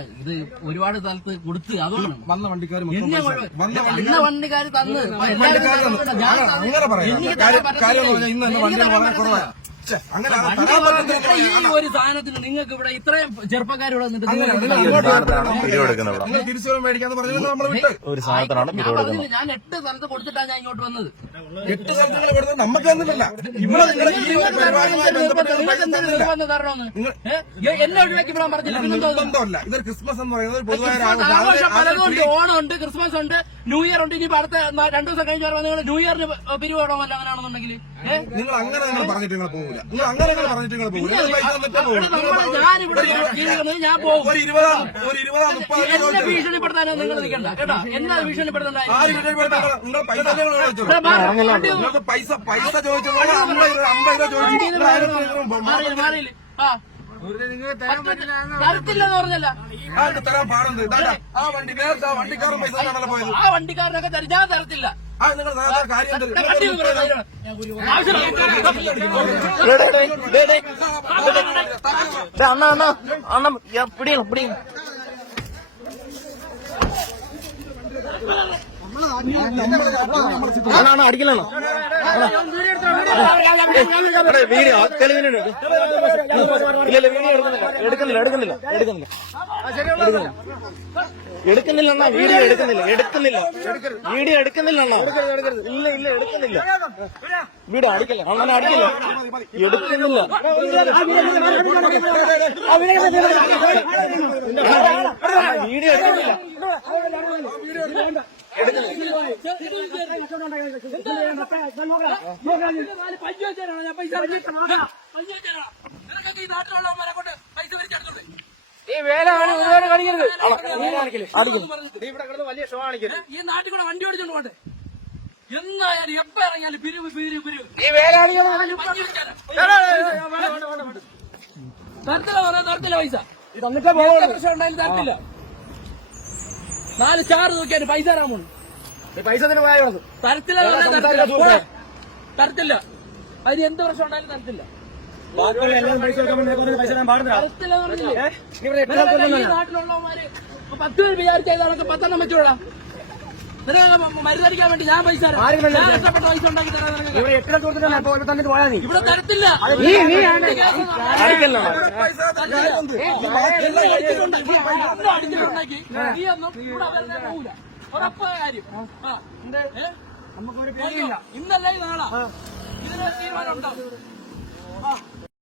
ഇത് ഒരുപാട് സ്ഥലത്ത് കൊടുത്ത് അതുകൊണ്ട് വന്ന വണ്ടിക്കാർ വന്ന വണ്ടിക്കാർ തന്ന് അങ്ങനെ പറയാം. ഇന്ന് വണ്ടികൾ വളരെ കുറവാണ്. ഈ ഒരു സാധനത്തിന് നിങ്ങൾക്ക് ഇവിടെ ഇത്രയും ചെറുപ്പക്കാരിവിടെ തിരിച്ചു മേടിക്കാന്ന് പറഞ്ഞത് നമ്മൾ വിട്ട് ഒരു സാധനത്തിനാണ് ഞാൻ 8 സ്ഥലത്ത് കൊടുത്തിട്ടാണ് ഞാൻ ഇങ്ങോട്ട് വന്നത്. 8 സ്ഥലത്തുകൾ കൊടുത്തത് നമുക്ക് തന്നിട്ടല്ല. ഇവിടെ എന്നെ ഒഴിവാക്കി വിടാൻ പറഞ്ഞില്ല. ബന്ധമല്ല. ഇതൊരു ക്രിസ്മസ് എന്ന് പറയുന്നത് പൊതുവായ പലതുണ്ട്. ഓണം ഉണ്ട്, ക്രിസ്മസ് ഉണ്ട്, ന്യൂ ഇയർ ഉണ്ട്. ഇനി അടുത്ത 2 ദിവസം കഴിഞ്ഞ് വരുമ്പോൾ നിങ്ങൾ ന്യൂ ഇയറിന് പിരിവ് വേണമല്ലോ. അങ്ങനെയാണെന്നുണ്ടെങ്കിൽ നിങ്ങൾ അങ്ങനെ നിങ്ങൾ പറഞ്ഞിട്ട് നിങ്ങൾ പോകില്ല. നിങ്ങൾ അങ്ങനെ പറഞ്ഞിട്ട് നിങ്ങൾ പോകില്ല. ഞാൻ പോകും. ഒരു 20-30 എന്നെ ഭീഷണിപ്പെടുത്താനോ നിങ്ങൾ നിൽക്കണ്ട കേട്ടോ. എന്നാ ഭീഷണിപ്പെടുത്തണ്ട. നിങ്ങൾ പൈസ ചോദിച്ചത് 50 രൂപ ചോദിച്ചു. തരത്തില്ലെന്ന് പറഞ്ഞല്ല. തരാൻ പാടുന്നത് ആ വണ്ടി നേരത്തെ ആ വണ്ടിക്കാരൻ പൈസ പോയത്. ആ വണ്ടിക്കാരനൊക്കെ ഞാൻ തരത്തില്ല. നിങ്ങൾ കാര്യം അടിക്കലാണോ വീഡിയോ തെളിവിനുണ്ട്. ഇല്ല വീഡിയോ എടുക്കുന്നില്ല അണ്ണാ. വീഡിയോ എടുക്കുന്നില്ല വീഡിയോ എടുക്കുന്നില്ല അണ്ണാ. ഇല്ല എടുക്കുന്നില്ല. വീഡിയോ അടിക്കില്ല അണ്ണനെ അടിക്കില്ല. എടുക്കുന്നില്ല വീഡിയോ എടുക്കുന്നില്ല. ഈ വേലാണ് ഇതുവരെ കളിക്കരുത്. വലിയ ഷോ കാണിക്കരുത്. ഈ നാട്ടിൽ കൂടെ വണ്ടി ഓടിച്ചോണ്ട് പോട്ടെ. എന്നായാലും എപ്പ ഇറങ്ങിയാലും പിരിവ് ഈ വേലാണ് തരത്തില്ല പൈസ. പ്രശ്നം ഉണ്ടായാലും തരത്തില്ല. 4 സ്റ്റാർ നോക്കിയാലും പൈസ തരാൻ പോണു. പൈസ തരത്തില്ല. അതിന് എന്ത് പ്രശ്നം ഉണ്ടായാലും തരത്തില്ല. നാട്ടിലുള്ളവന്മാര് 10 പേര് വിചാരിച്ചതൊക്കെ 10 വെച്ചോളാം. മരുന്നടിക്കാൻ വേണ്ടി ഞാൻ പൈസ ഇഷ്ടപ്പെട്ട പൈസ ഉണ്ടാക്കി തരാൻ ഇവിടെ തരത്തില്ല. അടിച്ചിട്ടുണ്ടാക്കി നീ ഒന്നും ഇവിടെ അവരുടെ പോകില്ല. ഉറപ്പായ കാര്യം. ഇന്നല്ല നാളാ ഇതിനൊരു തീരുമാനം ഉണ്ടാവും.